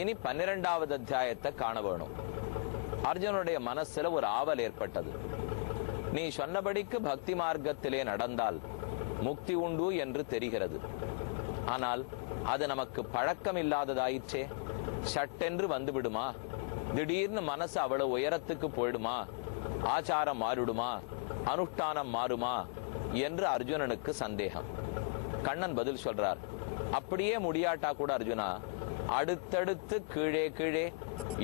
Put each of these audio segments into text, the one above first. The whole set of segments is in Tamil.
இனி 12வது அத்தியாயத்தை காண வேணும். அர்ஜுனுடைய மனசுல ஒரு ஆவல் ஏற்பட்டது. நீ சொன்னபடிக்கு பக்தி மார்க்கத்திலே நடந்தால் முக்தி உண்டு என்று தெரிகிறது. ஆனால் அது நமக்கு பழக்கம் இல்லாததாயிற்றே. சட்டென்று வந்து விடுமா? திடீர்னு மனசு அவ்வளவு உயரத்துக்கு போயிடுமா? ஆச்சாரம் மாறிடுமா? அனுஷ்டானம் மாறுமா என்று அர்ஜுனனுக்கு சந்தேகம். கண்ணன் பதில் சொல்றார், அப்படியே முடியாட்டா கூட அர்ஜுனா, அடுத்தடுத்து கீழே கீழே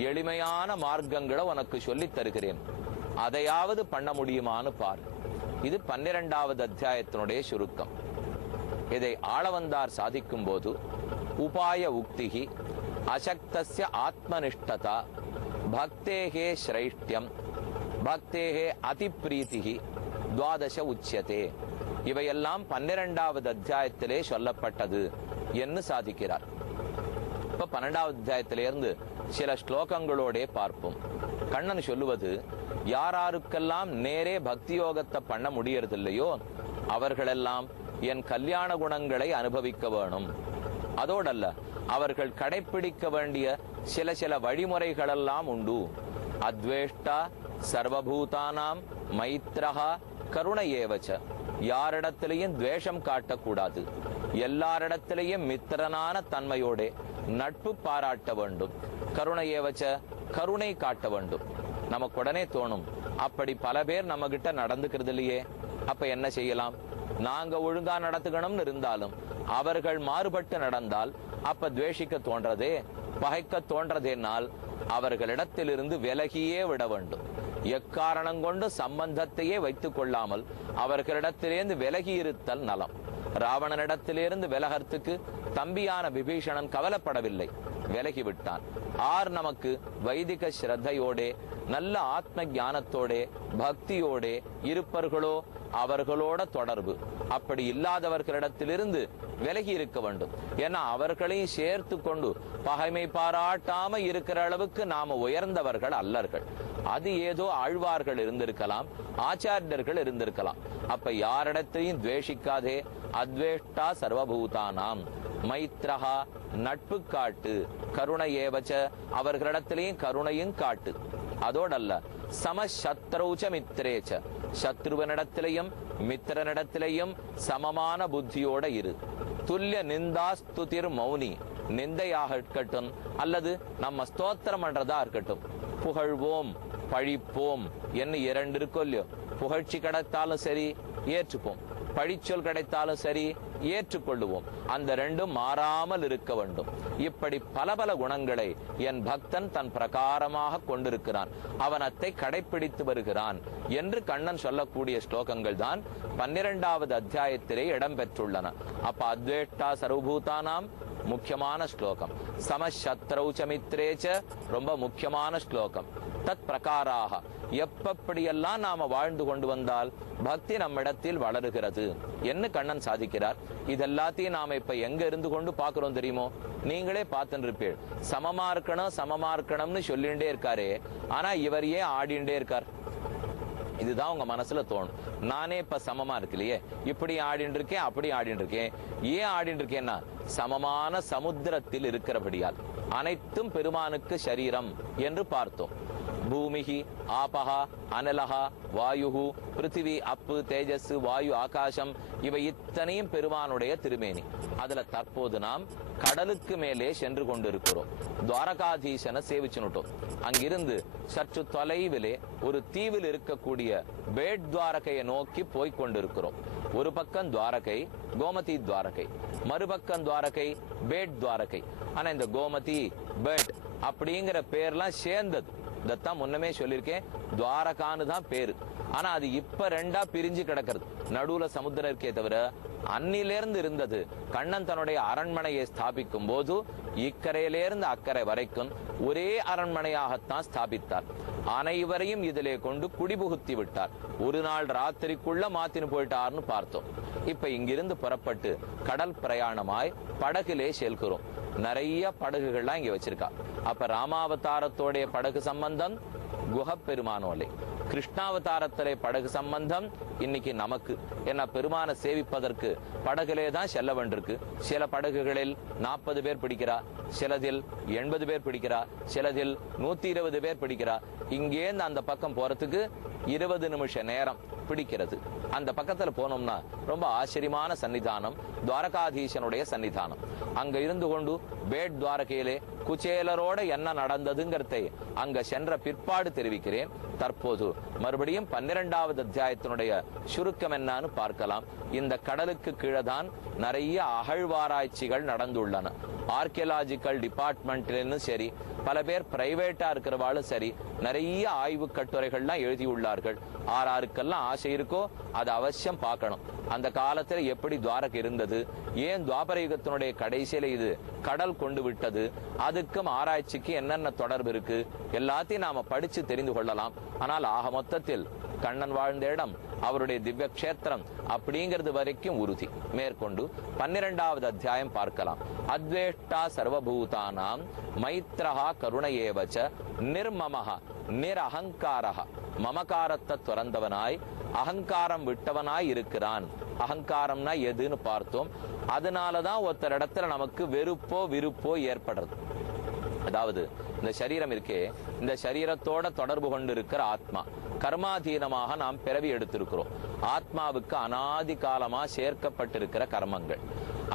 எளிமையான மார்க்கங்களை உனக்கு சொல்லித் தருகிறேன், அதையாவது பண்ண முடியுமான்னு பார். இது 12வது அத்தியாயத்தினுடைய சுருக்கம். இதை ஆளவந்தார் சாதிக்கும் போது உபாய உக்திகி அசக்தஸ்ய ஆத்மனிஷ்டதா பக்தேகே ஸ்ரைஷ்டியம் பக்தேகே அதிப்ரீதிகி துவாதச உச்சியதே, இவையெல்லாம் 12வது அத்தியாயத்திலே சொல்லப்பட்டது என்று சாதிக்கிறார். இப்ப 12வது அத்தியாயத்திலிருந்து சில ஸ்லோகங்களோட பார்ப்போம். கண்ணன் சொல்லுவது, யாராருக்கெல்லாம் நேரே பக்தி யோகத்தை பண்ண முடியறதில்லையோ அவர்களெல்லாம் என் கல்யாண குணங்களை அனுபவிக்க வேணும். அதோடல்ல, அவர்கள் கடைப்பிடிக்க வேண்டிய சில வழிமுறைகளெல்லாம் உண்டு. அத்வேஷ்டா சர்வபூதானாம் மைத்ரஹா கருண ஏவச்ச, யாரிடத்திலையும் துவேஷம் காட்டக்கூடாது, எல்லாரிடத்திலையும் மித்திரனான தன்மையோட நட்பு பாராட்ட வேண்டும். கருண ஏவச்ச, கருணை காட்ட வேண்டும். நமக்கு உடனே தோணும், அப்படி பல பேர் நம்ம கிட்ட நடந்துக்கிறது இல்லையே, அப்ப என்ன செய்யலாம்? நாங்க ஒழுங்கா நடத்துக்கணும்னு இருந்தாலும் அவர்கள் மாறுபட்டு நடந்தால் அப்ப துவேஷிக்க தோன்றதே, பகைக்க தோன்றதேனால் அவர்களிடத்திலிருந்து விலகியே விட வேண்டும். எக்காரணம் கொண்டு சம்பந்தத்தையே வைத்துக் கொள்ளாமல் அவர்களிடத்திலிருந்து விலகி இருத்தல் நலம். ராவணனிடத்திலிருந்து விலகறதுக்கு தம்பியான விபீஷணன் கவலைப்படவில்லை, விலகிவிட்டான். ஆர் நமக்கு வைதிக ஸ்ரத்தையோடே நல்ல ஆத்ம ஞானத்தோட பக்தியோட இருப்பர்களோ அவர்களோட தொடர்பு. அப்படி இல்லாதவர்களிடத்திலிருந்து விலகி இருக்க வேண்டும். ஏன்னா அவர்களையும் சேர்த்து கொண்டு பகைமை பாராட்டாம இருக்கிற அளவுக்கு நாம உயர்ந்தவர்கள் அல்லர்கள். அது ஏதோ ஆழ்வார்கள் இருந்திருக்கலாம், ஆச்சாரியர்கள் இருந்திருக்கலாம். அப்ப யாரிடத்தையும் துவேஷிக்காதே. அத்வேஷ்டா சர்வபூதானாம் மைத்ரஹா, நட்பு காட்டு. கருணை ஏவச்ச, அவர்களிடத்திலையும் கருணையும் காட்டு. அதோடல்ல, சமசத்ரௌச்ச மித்ரேச்ச, சத்ருவனிடத்திலையும் மித்திரனிடத்திலையும் சமமான புத்தியோட இரு. துல்லிய நிந்தா ஸ்துதிர் மௌனி, நிந்தையாக இருக்கட்டும் அல்லது நம்ம ஸ்தோத்திரம் பண்றதா இருக்கட்டும், புகழ்வோம் பழிப்போம் என்ன இரண்டு இருக்கும் இல்லையோ. புகழ்ச்சி கிடைத்தாலும் சரி ஏற்றுப்போம், பழிச்சொல் கிடைத்தாலும் சரி ஏற்றுக்கொள்ளுவோம். அந்த ரெண்டும் மாறாமல் இருக்க வேண்டும். இப்படி பல குணங்களை என் பக்தன் தன் பிரகாரமாக கொண்டிருக்கிறான், அவனத்தை கடைப்பிடித்து வருகிறான் என்று கண்ணன் சொல்லக்கூடிய ஸ்லோகங்கள் தான் 12வது அத்தியாயத்திலே இடம்பெற்றுள்ளன. அப்ப அத்வேஷ்டா சர்வபூதானாம் முக்கியமான ஸ்லோகம், சமசத்ரௌச்ச மித்ரேச்ச ரொம்ப முக்கியமான ஸ்லோகம். தத் பிரகாராக, எப்படியெல்லாம் நாம வாழ்ந்து கொண்டு வந்தால் பக்தி நம்மிடத்தில் வளருகிறது என்று கண்ணன் சாதிக்கிறார். இதெல்லாத்தையும் நாம இப்ப எங்க இருந்து கொண்டு பாக்குறோம் தெரியுமோ? நீங்களே பார்த்துட்டு இருப்பீள். சமமா இருக்கணும்னு சொல்லிண்டே இருக்காரே, ஆனா இவர் ஏன் ஆடிண்டே இருக்கார்? இதுதான் உங்க மனசுல தோணும். நானே இப்ப சமமா இருக்கலையே, இப்படி ஆடிட்டு இருக்கேன் அப்படி ஆடிட்டு இருக்கேன். ஏன் ஆடிட்டு இருக்கேன்னா சமமான சமுத்திரத்தில் இருக்கிறபடியால். அனைத்தும் பெருமானுக்கு சரீரம் என்று பார்த்தோம். பூமிகி ஆபஹா அனலஹா வாயு பிருத்திவி அப்பு தேஜஸ் வாயு ஆகாசம் இவை இத்தனையும் பெருமானுடைய திருமேனி. அதுல தற்போது நாம் கடலுக்கு மேலே சென்று கொண்டிருக்கிறோம். துவாரகாதீசனை சேவிச்சுட்டோம். அங்கிருந்து சற்று தொலைவிலே ஒரு தீவில் இருக்கக்கூடிய பேட் துவாரகையை நோக்கி போய்கொண்டிருக்கிறோம். ஒரு பக்கம் துவாரகை கோமதி துவாரகை, மறுபக்கம் துவாரகை பேட் துவாரகை. ஆனா இந்த கோமதி பேட் அப்படிங்கிற பேர்லாம் சேர்ந்தது. இதத்தான் முன்னமே சொல்லியிருக்கேன், துவாரகான்னு தான் பேரு. ஆனா அது இப்ப ரெண்டா பிரிஞ்சு கிடக்கிறது. நடுவுல சமுத்திரம் இருக்கே தவிர அன்னிலிருந்து இருந்தது. கண்ணன் தன்னுடைய அரண்மனையை ஸ்தாபிக்கும் போது இக்கரையிலிருந்து அக்கறை வரைக்கும் ஒரே அரண்மனையாகத்தான் ஸ்தாபித்தார். அனைவரையும் இதிலே கொண்டு குடிபுகுத்தி விட்டார். ஒரு நாள் ராத்திரிக்குள்ள மாத்தின்னு போயிட்டார்னு பார்த்தோம். இப்ப இங்கிருந்து புறப்பட்டு கடல் பிரயாணமாய் படகுலே செல்கிறோம். நிறைய படகுகள்லாம் இங்க வச்சிருக்கா. அப்ப ராமாவதாரத்தோடைய படகு சம்பந்தம் குஹப்பெருமானோலே. கிருஷ்ணாவதாரத்திலே படகு சம்பந்தம் இன்னைக்கு நமக்கு என்ன, பெருமான சேவிப்பதற்கு படகுலே தான் செல்ல வேண்டியிருக்கு. சில படகுகளில் 40 பேர் பிடிக்கிறா, சிலதில் 80 பேர் பிடிக்கிறா, சிலதில் 120 பேர் பிடிக்கிறா. இங்கேருந்து அந்த பக்கம் போறதுக்கு 20 நிமிஷ நேரம் பிடிக்கிறது. அந்த பக்கத்துல போனோம்னா ரொம்ப ஆச்சரியமான சன்னிதானம், துவாரகாதீசனுடைய சன்னிதானம். அங்க இருந்து கொண்டு பேட் துவாரகையிலே குச்சேலரோட என்ன நடந்ததுங்கிறதை அங்க சென்ற பிற்பாடு தெரிவிக்கிறேன். தற்போது மறுபடியும் 12வது அத்தியாயத்தினுடைய சுருக்கம் என்னன்னு பார்க்கலாம். இந்த கடலுக்கு கீழே தான் நிறைய அகழ்வாராய்ச்சிகள் நடந்துள்ளன. ஆர்கியலாஜிக்கல் டிபார்ட்மெண்ட்லன்னு சரி, பல பேர் பிரைவேட்டா இருக்கிறவாளும் சரி, நிறைய ஆய்வு கட்டுரைகள்லாம் எழுதியுள்ளார்கள். ஆறாருக்கெல்லாம் ஆசை இருக்கோ அதை அவசியம் பார்க்கணும். அந்த காலத்துல எப்படி துவாரகை இருந்தது, ஏன் துவாபர யுகத்தினுடைய கடைசியில இது கடல் கொண்டு விட்டது, அதுக்கும் ஆராய்ச்சிக்கு என்னென்ன தொடர்பு இருக்கு, எல்லாத்தையும் நாம படிச்சு தெரிந்து கொள்ளலாம். ஆனால் ஆக மொத்தத்தில் கண்ணன் வாழ்ந்த இடம், அவருடைய திவ்ய கஷேத்திரம் அப்படிங்கிறது வரைக்கும் உறுதி. மேற்கொண்டு 12வது அத்தியாயம் பார்க்கலாம். அத்வேஷ்டா சர்வபூதானாம் மைத்ரஹா கருணையேவச்ச நிர்மமஹ நிரஹங்காரஹ. மமகாரத்தை துறந்தவனாய் அகங்காரம் விட்டவனாய் இருக்கிறான். அகங்காரம்னா எதுன்னு பார்த்தோம். அதனாலதான் ஒருத்தர் இடத்துல நமக்கு வெறுப்போ விருப்போ ஏற்படுறது. அதாவது இந்த சரீரம் இருக்கே, இந்த சரீரத்தோட தொடர்பு கொண்டு இருக்கிற ஆத்மா, கர்மாதீனமாக நாம் பிறவி எடுத்திருக்கிறோம். ஆத்மாவுக்கு அனாதி காலமா சேர்க்கப்பட்டிருக்கிற கர்மங்கள்,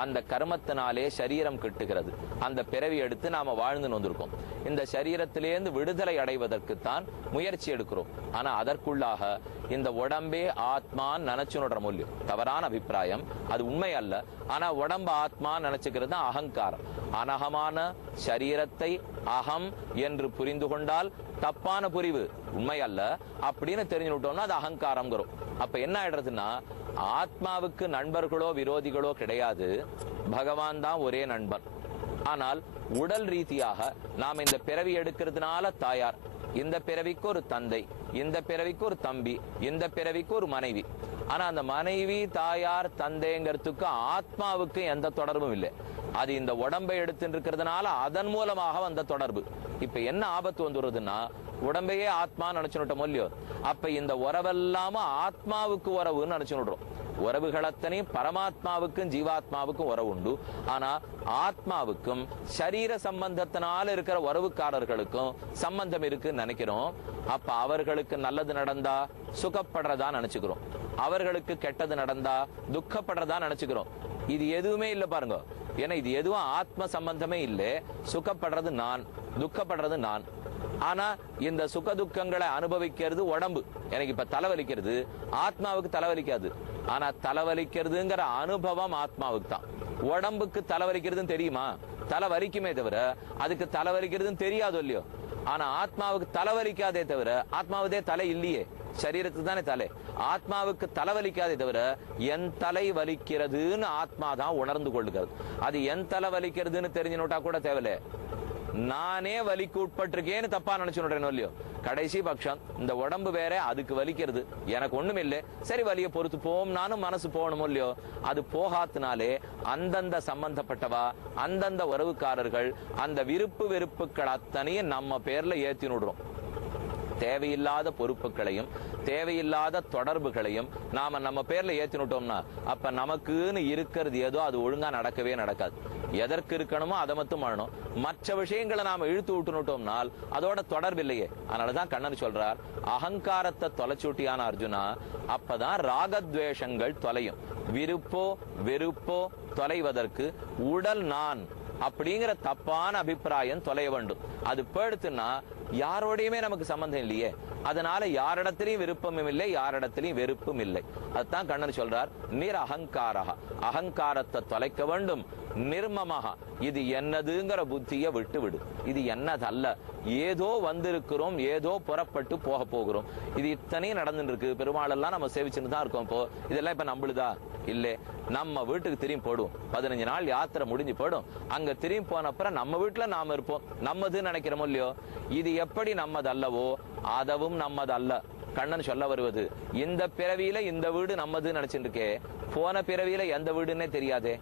அந்த கர்மத்தினாலே சரீரம் கிட்டுகிறது. அந்த பிறவி எடுத்து நாம வாழ்ந்து வந்திருக்கோம். இந்த சரீரத்திலேருந்து விடுதலை அடைவதற்குத்தான் முயற்சி எடுக்கிறோம். ஆனா அதற்குள்ளாக இந்த உடம்பே ஆத்மான்னு நினைச்சுன்ற மூலியம் தவறான அபிப்பிராயம், அது உண்மை அல்ல. ஆனா உடம்பு ஆத்மா நினைச்சுக்கிறது அகங்காரம். அனகமான சரீரத்தை அகம் என்று புரிந்து கொண்டால் தப்பான புரிவு, உண்மை அல்ல அப்படின்னு தெரிஞ்சுட்டோம்னா அது அகங்காரம்ங்கிறோம். அப்ப என்ன ஆயிடுறதுன்னா, ஆத்மாவுக்கு நண்பர்களோ விரோதிகளோ கிடையாது, பகவான் தான் ஒரே நண்பன். ஆனால் உடல் ரீதியாக நாம் இந்த பிறவி எடுக்கிறதுனால தாயார், இந்த பிறவிக்கு ஒரு தந்தை, இந்த பிறவிக்கு ஒரு தம்பி, இந்த பிறவிக்கு ஒரு மனைவி. ஆனா அந்த மனைவி தாயார் தந்தைங்கிறதுக்கு ஆத்மாவுக்கு எந்த தொடர்பும் இல்லை. அது இந்த உடம்பை எடுத்துட்டு இருக்கிறதுனால அதன் மூலமாக வந்த தொடர்பு. இப்ப என்ன ஆபத்து வந்துடுறதுன்னா, உடம்பையே ஆத்மா நினைச்சுட்டோம் இல்லையோ, அப்ப இந்த உறவெல்லாம ஆத்மாவுக்கு உறவுன்னு நினைச்சுடுறோம். உறவுகள் அத்தனையும் பரமாத்மாவுக்கும் ஜீவாத்மாவுக்கும் உறவு உண்டு. ஆனா ஆத்மாவுக்கும் சரீர சம்பந்தத்தினால இருக்கிற உறவுக்காரர்களுக்கும் சம்பந்தம் இருக்குன்னு நினைக்கிறோம். அப்ப அவர்களுக்கு நல்லது நடந்தா சுகப்படுறதா நினைச்சுக்கிறோம், அவர்களுக்கு கெட்டது நடந்தா துக்கப்படுறதா நினைச்சுக்கிறோம். இது எதுவுமே இல்ல பாருங்க. ஏன்னா இது எதுவும் ஆத்ம சம்பந்தமே இல்லை. சுகப்படுறது நான், துக்கப்படுறது நான். ஆனா இந்த சுக துக்கங்களை அனுபவிக்கிறது உடம்பு. எனக்கு இப்ப தலைவலிக்கிறது, ஆத்மாவுக்கு தலைவலிக்காது. ஆனா தலைவலிக்கிறதுங்கிற அனுபவம் ஆத்மாவுக்கு தான். உடம்புக்கு தலைவலிக்கிறதுன்னு தெரியுமா? தலைவலிக்குமே தவிர அதுக்கு தலைவலிக்கிறதுன்னு தெரியாது இல்லையோ. ஆனா ஆத்மாவுக்கு தலைவலிக்காதே தவிர, ஆத்மாவுதே தலை இல்லையே, சரீரத்துக்கு தானே தலை. ஆத்மாவுக்கு தலைவலிக்காதே தவிர என் தலை வலிக்கிறதுன்னு ஆத்மா தான் உணர்ந்து கொள்ளுகிறது. அது என் தலை வலிக்கிறதுன்னு தெரிஞ்சுட்டா கூட தேவையில்லை, நானே வலிக்கு உட்பட்டிருக்கேன்னு தப்பா நினைச்சுட்டேன் இல்லையோ. கடைசி பட்சம் இந்த உடம்பு வேற, அதுக்கு வலிக்கிறது, எனக்கு ஒண்ணும் இல்லை, சரி வலியை பொறுத்து போம், நானும் மனசு போகணும் இல்லையோ. அது போகாத்தினாலே அந்தந்த சம்பந்தப்பட்டவா, அந்தந்த உறவுக்காரர்கள் அந்த விருப்பு வெறுப்புகள் அத்தனையும் நம்ம பேர்ல ஏத்தி விடுறோம். தேவையில்லாத பொறுப்புகளையும் தேவையில்லாத தொடர்புகளையும் நாம நம்ம பேர்ல ஏத்தினுட்டோம்னா, அப்ப நமக்குன்னு இருக்கிறது ஏதோ அது ஒழுங்கா நடக்கவே நடக்காது. எதற்கு இருக்கணுமோ அதை மட்டும் பண்ணணும். மற்ற விஷயங்களை நாம இழுத்து விட்டுனுட்டோம்னால் அதோட தொடர்பு இல்லையே. அதனாலதான் கண்ணன் சொல்றார், அகங்காரத்தை தொலைச்சூட்டியான அர்ஜுனா, அப்பதான் ராகத்வேஷங்கள் தொலையும். விருப்போ வெறுப்போ தொலைவதற்கு உடல் நான் அப்படிங்கிற தப்பான அபிப்பிராயம் தொலைய வேண்டும். அது போயிடுத்துன்னா யாரோடையுமே நமக்கு சம்பந்தம் இல்லையே. அதனால யாரிடத்திலையும் விருப்பமும் இல்லை, யாரிடத்திலையும் வெறுப்பும் இல்லை. அதுதான் கண்ணன் சொல்றார், நிர் அகங்காரஹ, அகங்காரத்தை தொலைக்க வேண்டும். நிர்மமஹா, இது என்னதுங்கிற புத்தியை விட்டு விடு. இது என்னதல்ல, ஏதோ வந்திருக்கிறோம், ஏதோ புறப்பட்டு போக போகிறோம். இது இத்தனையும் நடந்துட்டு இருக்கு. பெருமாள் எல்லாம் நம்ம சேவிச்சுட்டு தான் இருக்கோம். இப்போ இதெல்லாம் இப்ப நம்பளுதா? இல்லே. நம்ம வீட்டுக்கு திரும்பி போடும், 15 நாள் யாத்திரை முடிஞ்சு போடும். அங்க திரும்பி போன அப்புறம் நம்ம வீட்டுல நாம இருப்போம். நம்மதுன்னு நினைக்கிறோமோ இல்லையோ. இது எப்படி நம்மதல்லவோ அதவும் நம்மதல்ல. கண்ணன் சொல்ல வருவது, இந்த பிறவியில இந்த வீடு நம்மதுன்னு நினைச்சிட்டு இருக்கே, போன பிறவியில எந்த வீடுன்னே தெரியாதே.